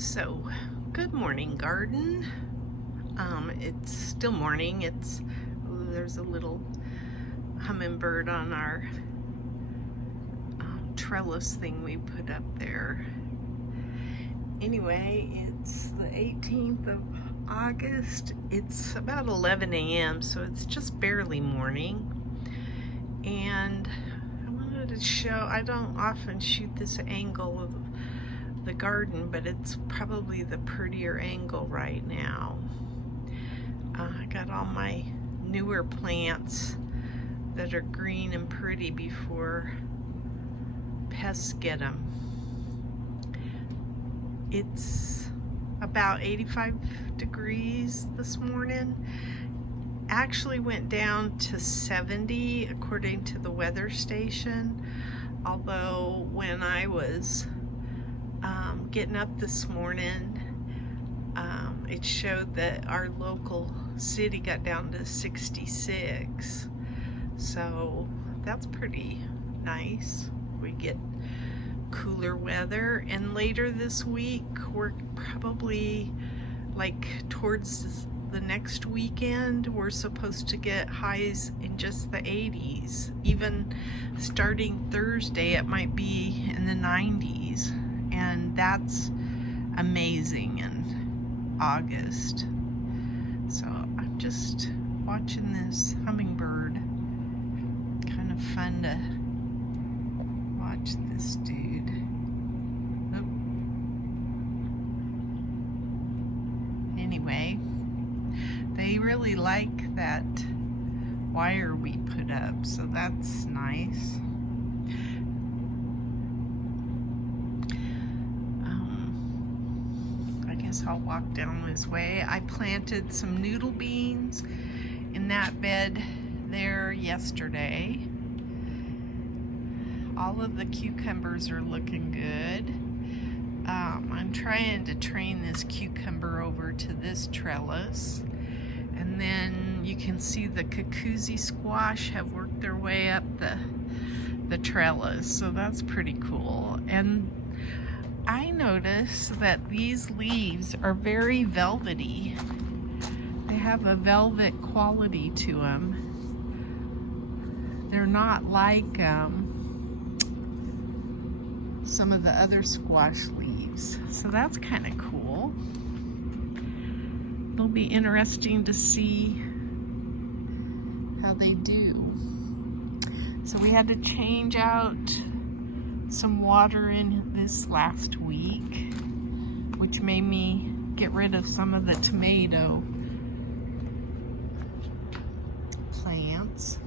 So, good morning, garden. It's still morning. There's a little hummingbird on our trellis thing we put up there. Anyway, it's the 18th of August. It's about 11 a.m., so it's just barely morning. And I wanted to show, I don't often shoot this angle of the garden, but it's probably the prettier angle right now. I got all my newer plants that are green and pretty before pests get them. It's about 85 degrees this morning. Actually went down to 70 according to the weather station, although when I was getting up this morning, it showed that our local city got down to 66, so that's pretty nice. We get cooler weather, and later this week we're probably like towards the next weekend we're supposed to get highs in just the 80s. Even starting Thursday it might be in the 90s, and that's amazing in August. So I'm just watching this hummingbird. Kind of fun to watch this dude. Oh. Anyway, they really like that wire we put up, so that's nice. I guess I'll walk down this way. I planted some noodle beans in that bed there yesterday. All of the cucumbers are looking good. I'm trying to train this cucumber over to this trellis. And then you can see the cucuzzi squash have worked their way up the trellis, so that's pretty cool. And I noticed that these leaves are very velvety. They have a velvet quality to them. They're not like some of the other squash leaves, so that's kind of cool. It'll be interesting to see how they do. So we had to change out some water in this last week, which made me get rid of some of the tomato plants.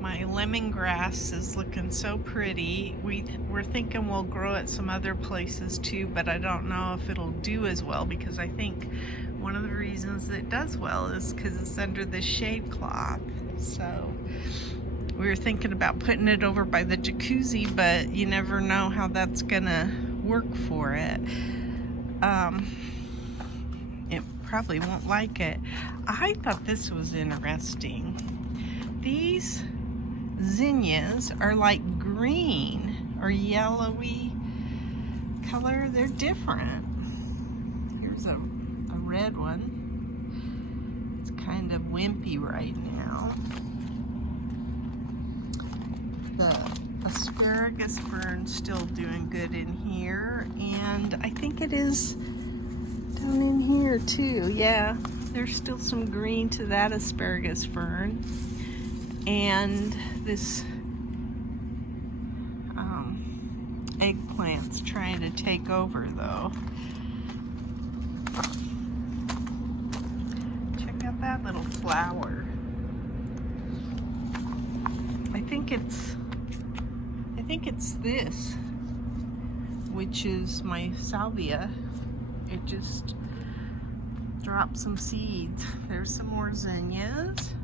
My lemongrass is looking so pretty. We're thinking we'll grow it some other places too, but I don't know if it'll do as well, because I think one of the reasons it does well is because it's under the shade cloth. So we were thinking about putting it over by the jacuzzi, but you never know how that's gonna work for it. It probably won't like it. I thought this was interesting. These zinnias are like green or yellowy color. They're different. Here's a red one. It's kind of wimpy right now. The asparagus fern's still doing good in here, and I think it is down in here too. Yeah, there's still some green to that asparagus fern. And this eggplant's trying to take over though. Check out that little flower. I think it's this, which is my salvia. It just dropped some seeds. There's some more zinnias.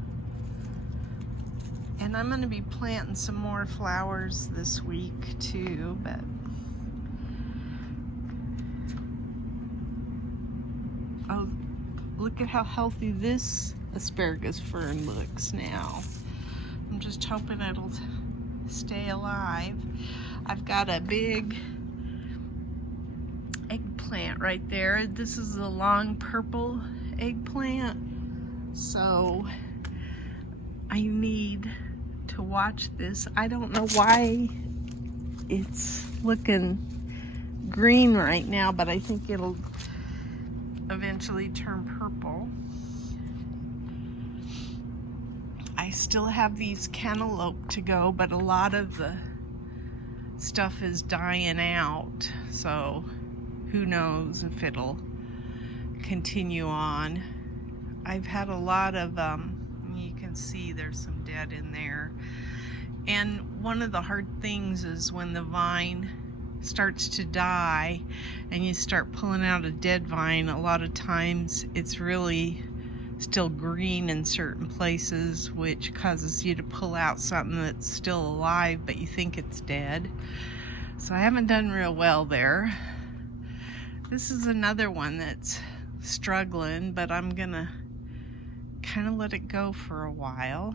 And I'm going to be planting some more flowers this week too, but oh, look at how healthy this asparagus fern looks now. I'm just hoping it'll stay alive. I've got a big eggplant right there. This is a long purple eggplant. So I need to watch this. I don't know why it's looking green right now, but I think it'll eventually turn purple. I still have these cantaloupe to go, but a lot of the stuff is dying out, so who knows if it'll continue on. I've had a lot of you can see there's some dead in there, and one of the hard things is when the vine starts to die and you start pulling out a dead vine, a lot of times it's really still green in certain places, which causes you to pull out something that's still alive but you think it's dead. So I haven't done real well there. This is another one that's struggling, but I'm gonna kind of let it go for a while.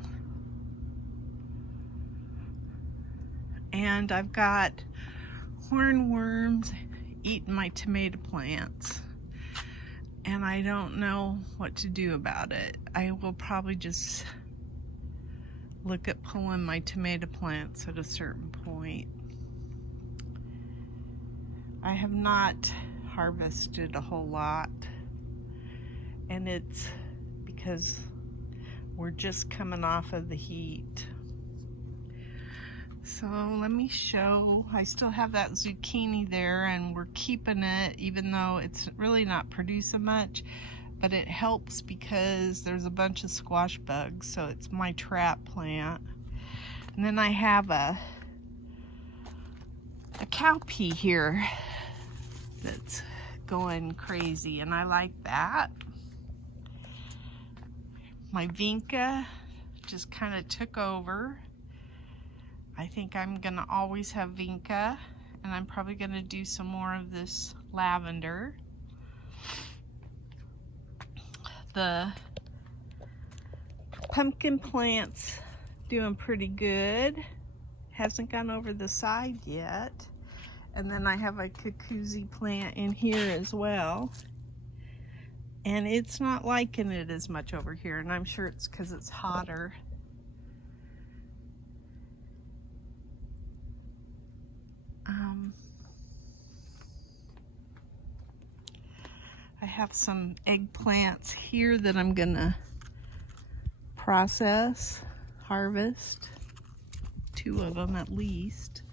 And I've got hornworms eating my tomato plants, and I don't know what to do about it. I will probably just look at pulling my tomato plants at a certain point. I have not harvested a whole lot, and it's because we're just coming off of the heat. So let me show, I still have that zucchini there, and we're keeping it even though it's really not producing much, but it helps because there's a bunch of squash bugs, so it's my trap plant. And then I have a cowpea here that's going crazy, and I like that. My vinca just kind of took over. I think I'm gonna always have vinca, and I'm probably gonna do some more of this lavender. The pumpkin plant's doing pretty good. Hasn't gone over the side yet. And then I have a cuckoozy plant in here as well. And it's not liking it as much over here, and I'm sure it's because it's hotter. I have some eggplants here that I'm gonna process, harvest, 2 of them at least.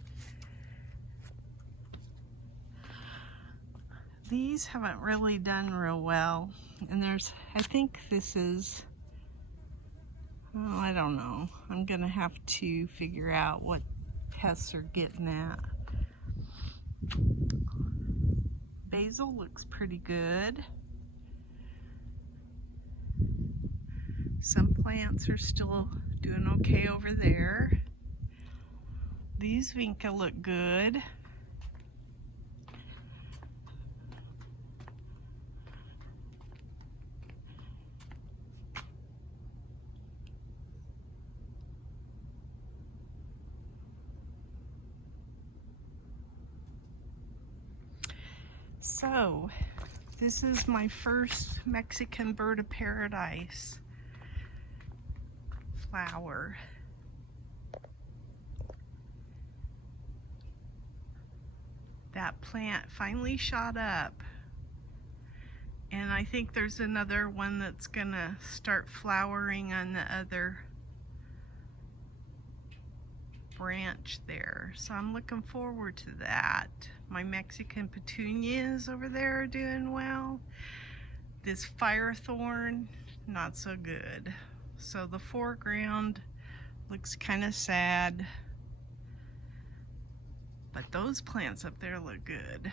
These haven't really done real well, and there's, I think this is, oh, I don't know. I'm gonna have to figure out what pests are getting at. Basil looks pretty good. Some plants are still doing okay over there. These vinca look good. So, this is my first Mexican bird of paradise flower. That plant finally shot up, and I think there's another one that's gonna start flowering on the other branch there, so I'm looking forward to that. My Mexican petunias over there are doing well. This firethorn, not so good. So the foreground looks kind of sad, but those plants up there look good.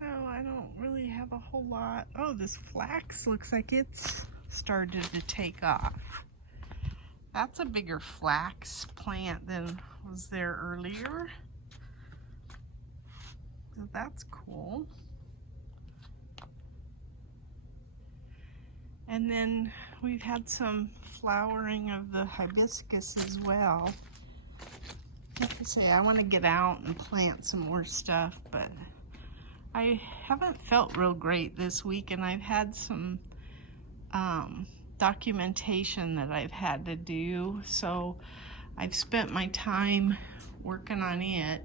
So I don't really have a whole lot. Oh, this flax looks like it's started to take off. That's a bigger flax plant than was there earlier. So that's cool. And then we've had some flowering of the hibiscus as well. Like I say, I want to get out and plant some more stuff, but I haven't felt real great this week, and I've had some documentation that I've had to do, so I've spent my time working on it.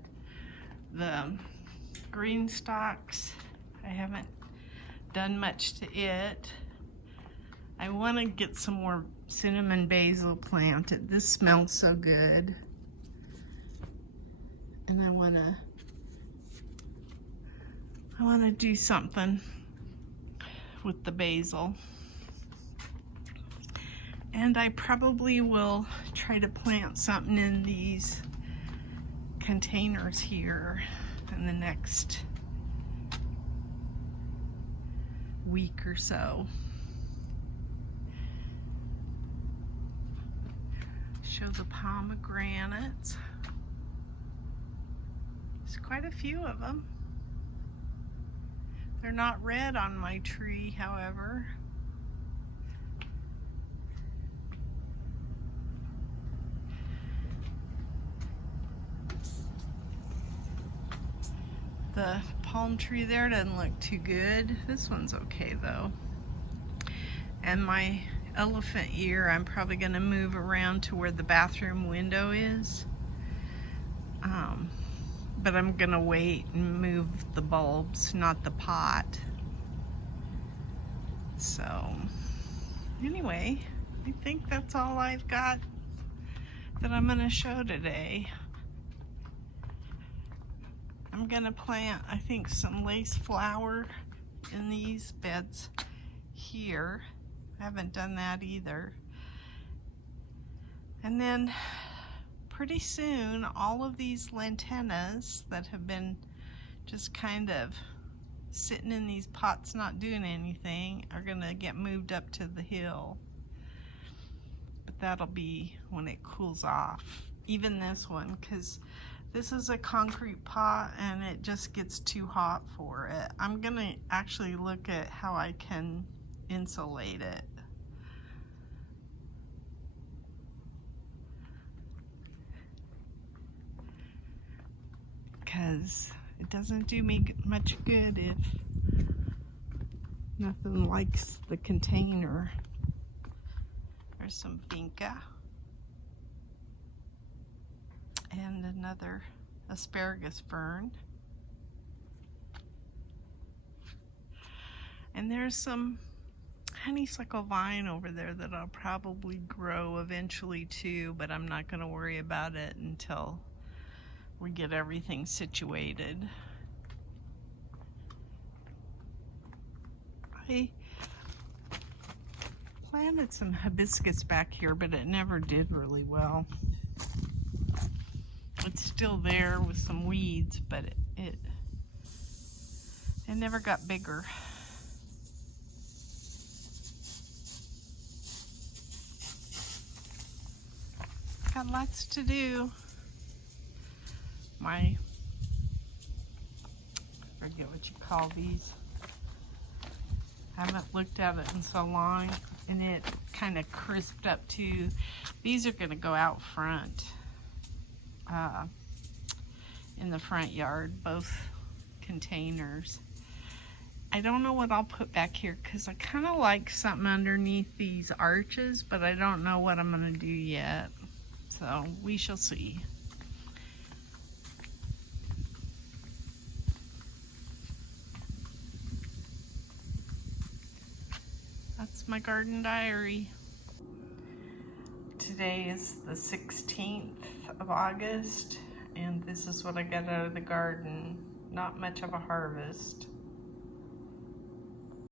The GreenStalks, I haven't done much to it. I want to get some more cinnamon basil planted. This smells so good. And I want to do something with the basil. And I probably will try to plant something in these containers here in the next week or so. Show the pomegranates. There's quite a few of them. They're not red on my tree, however. The palm tree there doesn't look too good. This one's okay though. And my elephant ear, I'm probably going to move around to where the bathroom window is. But I'm going to wait and move the bulbs, not the pot. So, anyway, I think that's all I've got that I'm going to show today. I'm going to plant, I think, some lace flower in these beds here. I haven't done that either. And then pretty soon, all of these lantanas that have been just kind of sitting in these pots not doing anything are going to get moved up to the hill. But that'll be when it cools off. Even this one, because this is a concrete pot and it just gets too hot for it. I'm going to actually look at how I can insulate it. Because it doesn't do me much good if nothing likes the container. There's some vinca and another asparagus fern. And there's some honeysuckle vine over there that I'll probably grow eventually too, but I'm not going to worry about it until we get everything situated. I planted some hibiscus back here, but it never did really well. It's still there with some weeds, but it never got bigger. Got lots to do. I forget what you call these. I haven't looked at it in so long, and it kind of crisped up too. These are going to go out front, in the front yard, both containers. I don't know what I'll put back here because I kind of like something underneath these arches, but I don't know what I'm going to do yet. So we shall see. That's my garden diary. Today is the 16th of August, and this is what I got out of the garden. Not much of a harvest.